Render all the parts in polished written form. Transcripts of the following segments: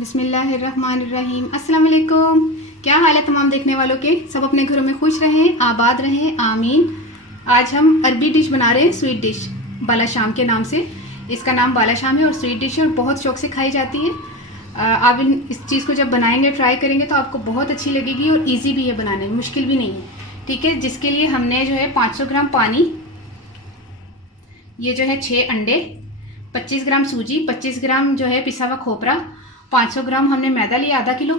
बिस्मिल्लाहिर्रहमानिर्रहीम। अस्सलाम वालेकुम। क्या हाल है तमाम देखने वालों के? सब अपने घरों में खुश रहें, आबाद रहें, आमीन। आज हम अरबी डिश बना रहे हैं, स्वीट डिश बाला शाम के नाम से। इसका नाम बाला शाम है और स्वीट डिश है और बहुत शौक से खाई जाती है। आप इस चीज़ को जब बनाएंगे, ट्राई करेंगे तो आपको बहुत अच्छी लगेगी और ईजी भी है बनाने में, मुश्किल भी नहीं है। ठीक है, जिसके लिए हमने जो है 500 ग्राम पानी, ये जो है 6 अंडे, 25 ग्राम सूजी, 25 ग्राम जो है पिसा हुआ खोपरा, 500 ग्राम हमने मैदा लिया आधा किलो,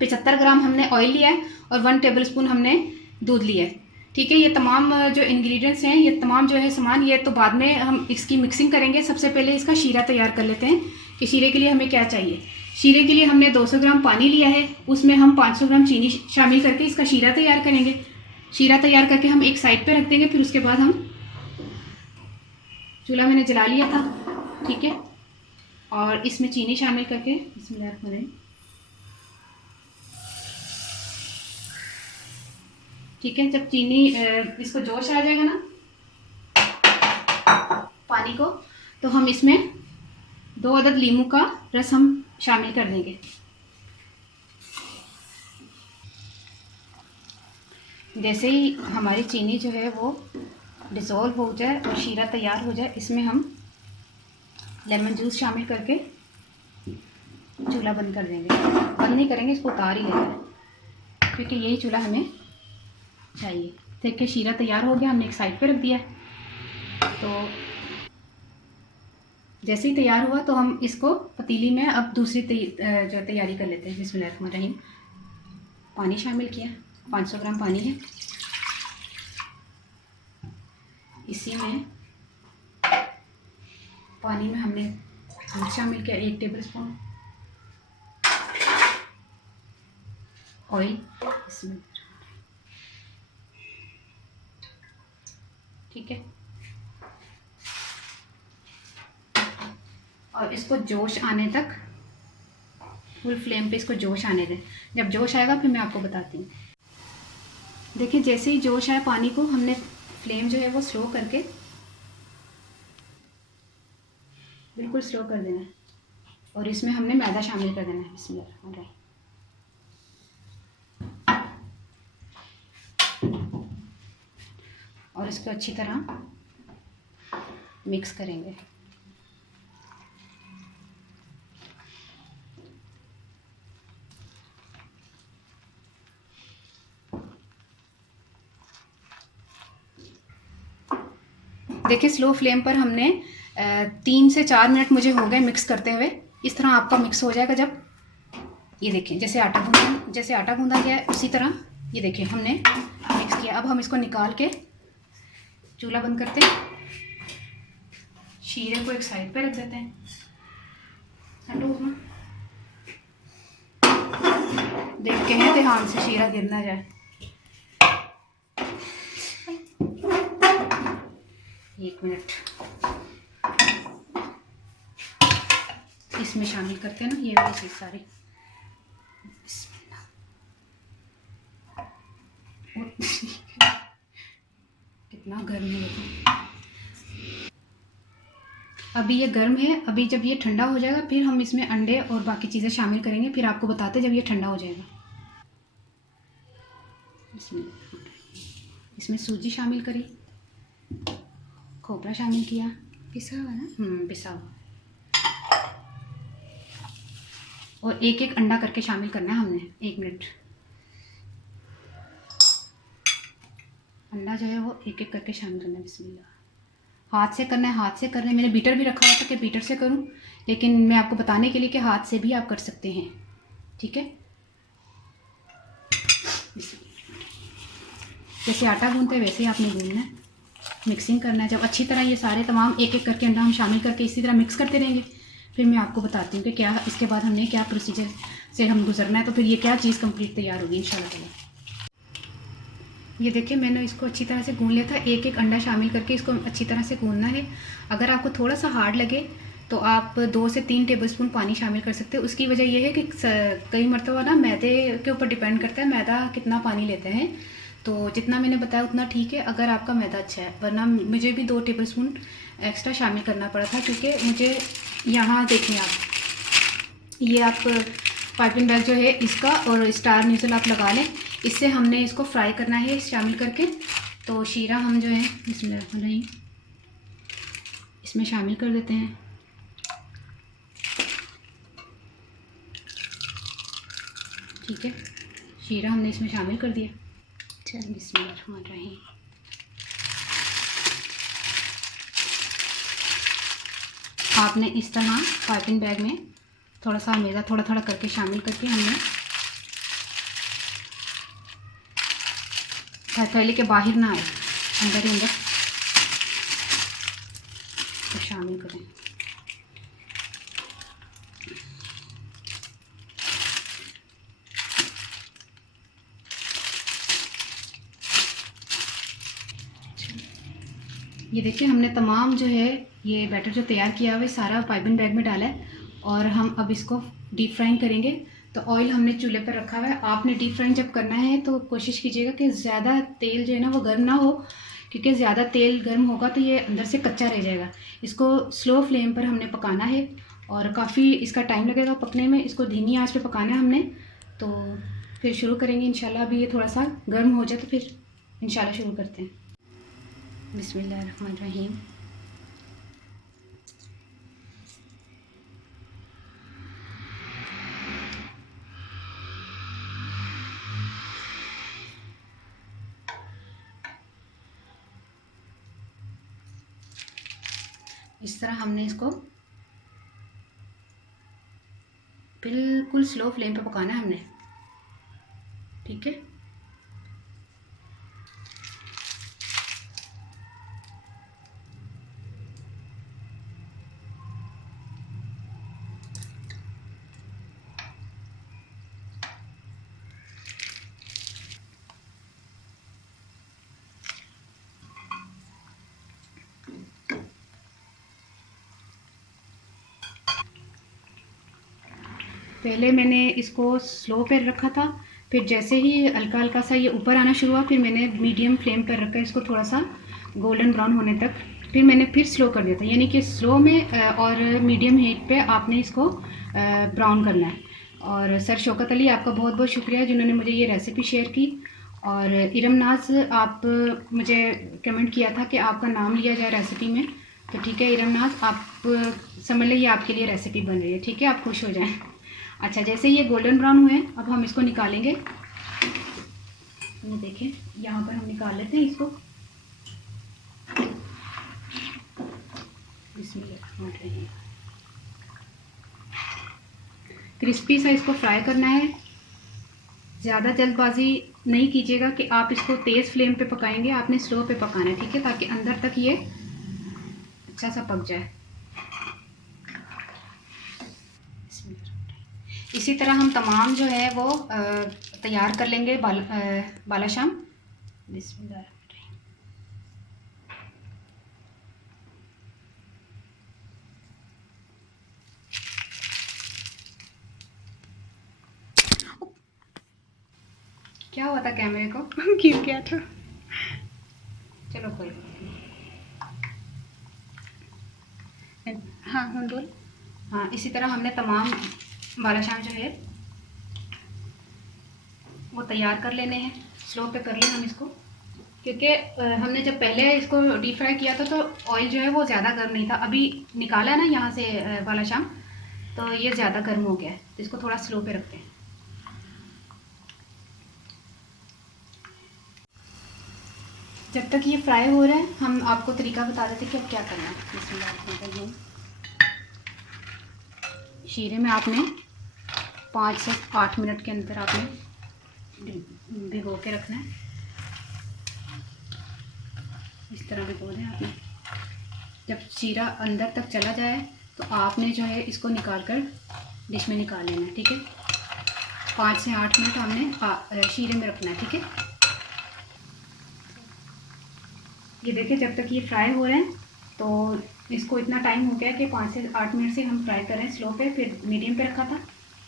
75 ग्राम हमने ऑयल लिया है और 1 टेबलस्पून हमने दूध लिया है। ठीक है, ये तमाम जो इंग्रेडिएंट्स हैं, ये तमाम जो है सामान, ये तो बाद में हम इसकी मिक्सिंग करेंगे। सबसे पहले इसका शीरा तैयार कर लेते हैं कि शीरे के लिए हमें क्या चाहिए। शीरे के लिए हमने 200 ग्राम पानी लिया है, उसमें हम 500 ग्राम चीनी शामिल करके इसका शीरा तैयार करेंगे। शीरा तैयार करके हम एक साइड पे रख देंगे। फिर उसके बाद हम चूल्हा मैंने जला लिया था, ठीक है, और इसमें चीनी शामिल करके बिस्मिल्लाह, ठीक है। जब चीनी इसको जोश आ जाएगा ना पानी को, तो हम इसमें 2 अदद लीमू का रस हम शामिल कर देंगे। जैसे ही हमारी चीनी जो है वो डिज़ोल्व हो जाए और शीरा तैयार हो जाए, इसमें हम लेमन जूस शामिल करके चूल्हा बंद कर देंगे। बंद नहीं करेंगे, इसको उतार ही लेंगे क्योंकि यही चूल्हा हमें चाहिए। देखिए शीरा तैयार हो गया, हमने एक साइड पे रख दिया है। तो जैसे ही तैयार हुआ तो हम इसको पतीली में अब दूसरी जो तैयारी कर लेते हैं। बिस्मिल्लाहिर्रहमानिर्रहीम। पानी शामिल किया, 500 ग्राम पानी है। इसी में पानी में हमने दूध शामिल किया, 1 टेबलस्पून ऑयल इसमें, ठीक है। और इसको जोश आने तक फुल फ्लेम पे इसको जोश आने दें। जब जोश आएगा फिर मैं आपको बताती हूँ। देखिए जैसे ही जोश आया पानी को, हमने फ्लेम जो है वो स्लो करके, बिल्कुल स्लो कर देना है और इसमें हमने मैदा शामिल कर देना है। बिस्मिल्लाह। और इसको अच्छी तरह मिक्स करेंगे। देखिए स्लो फ्लेम पर हमने 3 से 4 मिनट मुझे हो गए मिक्स करते हुए। इस तरह आपका मिक्स हो जाएगा जब ये देखें जैसे आटा गूंदा गया है, उसी तरह ये देखें हमने मिक्स किया। अब हम इसको निकाल के चूल्हा बंद करते हैं, शीरे को एक साइड पे रख देते हैं। हटो उसमें, देख के हैं ध्यान से शीरा गिर ना जाए। एक मिनट, इसमें शामिल करते हैं ना ये वाली चीज़ सारी। कितना गर्म है देखो। अभी ये गर्म है, अभी जब ये ठंडा हो जाएगा फिर हम इसमें अंडे और बाकी चीज़ें शामिल करेंगे। फिर आपको बताते जब ये ठंडा हो जाएगा। इसमें सूजी शामिल करी, खोपरा शामिल किया, पिसा हुआ ना, पिसा हुआ, और एक एक अंडा करके शामिल करना है हमने। 1 मिनट, अंडा जो है वो एक एक करके शामिल करना है। बिस्मिल्लाह। हाथ से करना है, हाथ से करना है। मैंने बीटर भी रखा हुआ था कि बीटर से करूं, लेकिन मैं आपको बताने के लिए कि हाथ से भी आप कर सकते हैं, ठीक है। जैसे आटा गूंदते हैं वैसे ही आपने गूंदना है, मिक्सिंग करना है। जब अच्छी तरह ये सारे तमाम एक एक करके अंडा हम शामिल करके इसी तरह मिक्स करते रहेंगे, फिर मैं आपको बताती हूँ कि क्या इसके बाद हमने क्या प्रोसीजर से हम गुजरना है। तो फिर ये क्या चीज़ कंप्लीट तैयार होगी इंशाल्लाह। ये देखिए मैंने इसको अच्छी तरह से गूंद लिया था। एक एक अंडा शामिल करके इसको अच्छी तरह से गूंदना है। अगर आपको थोड़ा सा हार्ड लगे तो आप 2 से 3 टेबलस्पून पानी शामिल कर सकते हैं। उसकी वजह यह है कि कई मरतबा ना मैदे के ऊपर डिपेंड करता है मैदा कितना पानी लेते हैं। तो जितना मैंने बताया उतना ठीक है अगर आपका मैदा अच्छा है, वरना मुझे भी 2 टेबलस्पून एक्स्ट्रा शामिल करना पड़ा था क्योंकि मुझे यहाँ देखें आप ये आप पाइपिंग बैग जो है इसका और स्टार नोजल आप लगा लें। इससे हमने इसको फ्राई करना है शामिल करके। तो शीरा हम जो है बिस्मिल्लाह इसमें शामिल कर देते हैं। ठीक है, शीरा हमने इसमें शामिल कर दिया। चल बिस्मिल्लाहिर्रहमानिर्रहीम। आपने इस तरह पाइपिंग बैग में थोड़ा सा मैदा थोड़ा थोड़ा करके शामिल करके हमने पहले के बाहर ना आए, अंदर ही अंदर तो शामिल करें। ये देखिए हमने तमाम जो है ये बैटर जो तैयार किया हुआ है सारा पाइपिंग बैग में डाला है और हम अब इसको डीप फ्राइंग करेंगे। तो ऑयल हमने चूल्हे पर रखा हुआ है। आपने डीप फ्राइंग जब करना है तो कोशिश कीजिएगा कि ज़्यादा तेल जो है ना वो गर्म ना हो, क्योंकि ज़्यादा तेल गर्म होगा तो ये अंदर से कच्चा रह जाएगा। इसको स्लो फ्लेम पर हमने पकाना है और काफ़ी इसका टाइम लगेगा पकने में। इसको धीमी आंच पे पकाना है हमने। तो फिर शुरू करेंगे इंशाल्लाह। अभी ये थोड़ा सा गर्म हो जाए तो फिर इंशाल्लाह शुरू करते हैं। बिस्मिल्लाहिर्रहमानिर्रहीम। इस तरह हमने इसको बिल्कुल स्लो फ्लेम पे पकाना है हमने। ठीक है, पहले मैंने इसको स्लो पर रखा था, फिर जैसे ही हल्का हल्का सा ये ऊपर आना शुरू हुआ फिर मैंने मीडियम फ्लेम पर रखा इसको थोड़ा सा गोल्डन ब्राउन होने तक। फिर मैंने फिर स्लो कर दिया था, यानी कि स्लो में और मीडियम हीट पे आपने इसको ब्राउन करना है। और सर शौकत अली आपका बहुत बहुत शुक्रिया जिन्होंने मुझे ये रेसिपी शेयर की। और इरम नाज आप मुझे कमेंट किया था कि आपका नाम लिया जाए रेसिपी में। तो ठीक है इरम नाज, आप समझ लीजिए आपके लिए रेसिपी बन रही है। ठीक है, आप खुश हो जाएं। अच्छा, जैसे ये गोल्डन ब्राउन हुए अब हम इसको निकालेंगे। ये देखें यहाँ पर हम निकाल लेते हैं इसको। क्रिस्पी सा इसको फ्राई करना है। ज़्यादा जल्दबाजी नहीं कीजिएगा कि आप इसको तेज़ फ्लेम पे पकाएंगे, आपने स्लो पे पकाना है। ठीक है, ताकि अंदर तक ये अच्छा सा पक जाए। इसी तरह हम तमाम जो है वो तैयार कर लेंगे बालाशाम। बिस्मिल्लाह। क्या हुआ था कैमरे को? गिर गया था। चलो कोई हाँ हाँ बोल। हाँ, इसी तरह हमने तमाम बालाशाम जो है वो तैयार कर लेने हैं। स्लो पे कर लें हम इसको, क्योंकि हमने जब पहले इसको डीप फ्राई किया था तो ऑयल जो है वो ज़्यादा गर्म नहीं था। अभी निकाला है ना यहाँ से बालाशाम, तो ये ज़्यादा गर्म हो गया है। तो इसको थोड़ा स्लो पे रखते हैं। जब तक ये फ्राई हो रहा है हम आपको तरीका बता देते कि अब क्या करना है। इसमें शीरे में आपने 5 से 8 मिनट के अंदर आपने भिगो के रखना है। इस तरह भिगो दें आपने। जब शीरा अंदर तक चला जाए तो आपने जो है इसको निकाल कर डिश में निकाल लेना है। ठीक है, 5 से 8 मिनट हमने शीरे में रखना है। ठीक है, ये देखिए जब तक ये फ्राई हो रहे हैं तो इसको इतना टाइम हो गया कि 5 से 8 मिनट से हम फ्राई कर रहे हैं स्लो पे, फिर मीडियम पे रखा था।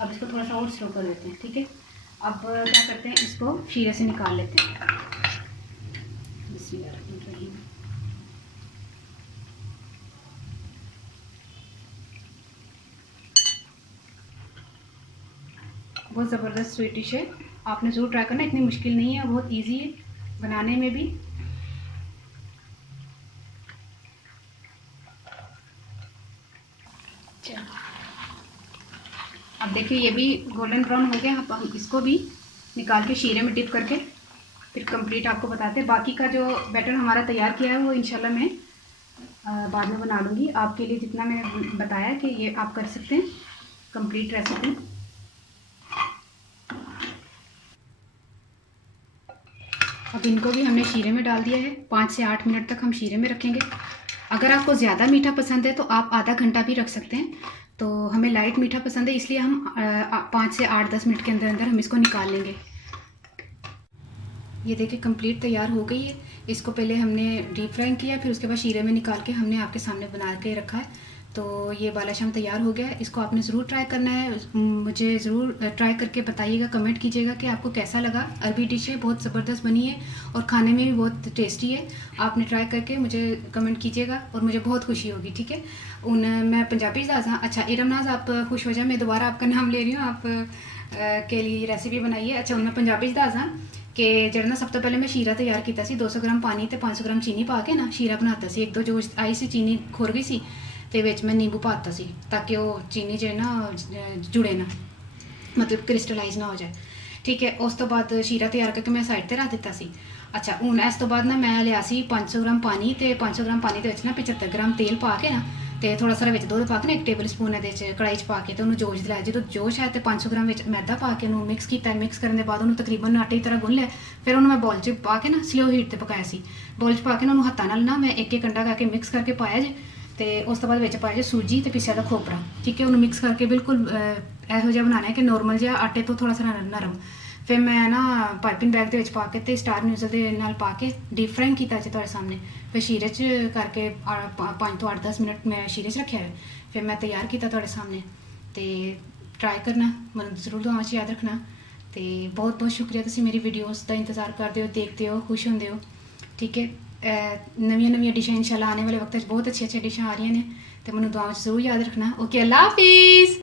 अब इसको थोड़ा सा और स्लो कर देते हैं। ठीक है, अब क्या करते हैं, इसको शीरे से निकाल लेते हैं। बिस्मिल्लाहिर्रहमानिर्रहीम। बहुत ज़बरदस्त स्वीट डिश है, आपने ज़रूर ट्राई करना। इतनी मुश्किल नहीं है, बहुत इजी है बनाने में भी। अब देखिए ये भी गोल्डन ब्राउन हो गया। अब हम इसको भी निकाल के शीरे में डिप करके फिर कंप्लीट आपको बताते हैं। बाकी का जो बैटर हमारा तैयार किया है वो इंशाल्लाह मैं बाद में बना लूँगी आपके लिए, जितना मैंने बताया कि ये आप कर सकते हैं कंप्लीट रेसिपी। अब इनको भी हमने शीरे में डाल दिया है। 5 से 8 मिनट तक हम शीरे में रखेंगे। अगर आपको ज़्यादा मीठा पसंद है तो आप आधा घंटा भी रख सकते हैं। तो हमें लाइट मीठा पसंद है, इसलिए हम 5 से 8-10 मिनट के अंदर अंदर हम इसको निकाल लेंगे। ये देखिए कंप्लीट तैयार हो गई है। इसको पहले हमने डीप फ्राई किया, फिर उसके बाद शीरे में निकाल के हमने आपके सामने बना के रखा है। तो ये बालाशाम तैयार हो गया है। इसको आपने ज़रूर ट्राई करना है। मुझे ज़रूर ट्राई करके बताइएगा, कमेंट कीजिएगा कि आपको कैसा लगा। अरबी डिश है, बहुत ज़बरदस्त बनी है और खाने में भी बहुत टेस्टी है। आपने ट्राई करके मुझे कमेंट कीजिएगा और मुझे बहुत खुशी होगी, ठीक है। मैं पंजाबी दाजा, अच्छा इरमनाज आप खुश हो जाए, मैं दोबारा आपका नाम ले रही हूँ, आप के लिए रेसिपी बनाई है। अच्छा मैं पंजाबी दाजा कि ਜਿਹੜਾ ना सब तो पहले मैं शीरा तैयार किया 200 ग्राम पानी तो 500 ग्राम चीनी पा के ना शीरा बनाता सी। एक दो जो आई सी चीनी खुर गई सी तो विच मैं नींबू पाता सी ताकि वो चीनी जो ना जुड़े ना, मतलब क्रिस्टलाइज ना हो जाए, ठीक है। उस तो बाद शीरा तैयार करके मैं साइड पर रख दिता सी। अच्छा हूँ इस तो बाद ना मैं लिया 500 ग्राम पानी, तो 500 ग्राम पानी के ना 75 ग्राम तेल पा के ना तो थोड़ा सारा विच दुध पा के ना 1 टेबल स्पून ये कढ़ाई पा के तो उन्होंने जोश दिलाया। जो जोश है तो 500 ग्राम मैदा पा के उन्होंने मिक्स किया। मिक्स करने के बाद उन्होंने तकरीबन आटे की तरह गुन लिया। फिर उन्होंने मैं बॉल च पा के ना स्लो हीट पर पकाया सी। बॉल च पा के उन्होंने हत्थों नाल ना मैं एक एक अंडा करके मिक्स करके पाया जे। तो उस तो बाद विच पाया जे सूजी तो पिसिया दा खोपरा, ठीक है। उन्होंने मिक्स करके बिल्कुल ਇਹੋ ਜਿਹਾ बनाना है कि नॉर्मल जिहा आटे तो थोड़ा सा नरम। फिर मैं ना पाइपिंग बैग के पा के तो स्टार न्यूज़ल के नाल पा के डीप फ्राई किया जी तुहाडे सामने। फिर शीरे च करके 5 तो 8-10 मिनट मैं शीरे च रखा है। फिर मैं तैयार किया तुहाडे सामने। तो ट्राई करना, मतलब जरूर दुआवां च याद रखना। तो बहुत बहुत शुक्रिया, तुसीं मेरी वीडियोज़ का इंतज़ार करते हो, देखते हो, खुश होंदे हो, ठीक है। नवीं नवीं डिशां इंशाल्लाह आने वाले वक्त बहुत अच्छी अच्छी डिशां आ रही हैं, तो मैनूं दुआवां च जरूर याद रखना। ओके, अल्लाह हाफिज़।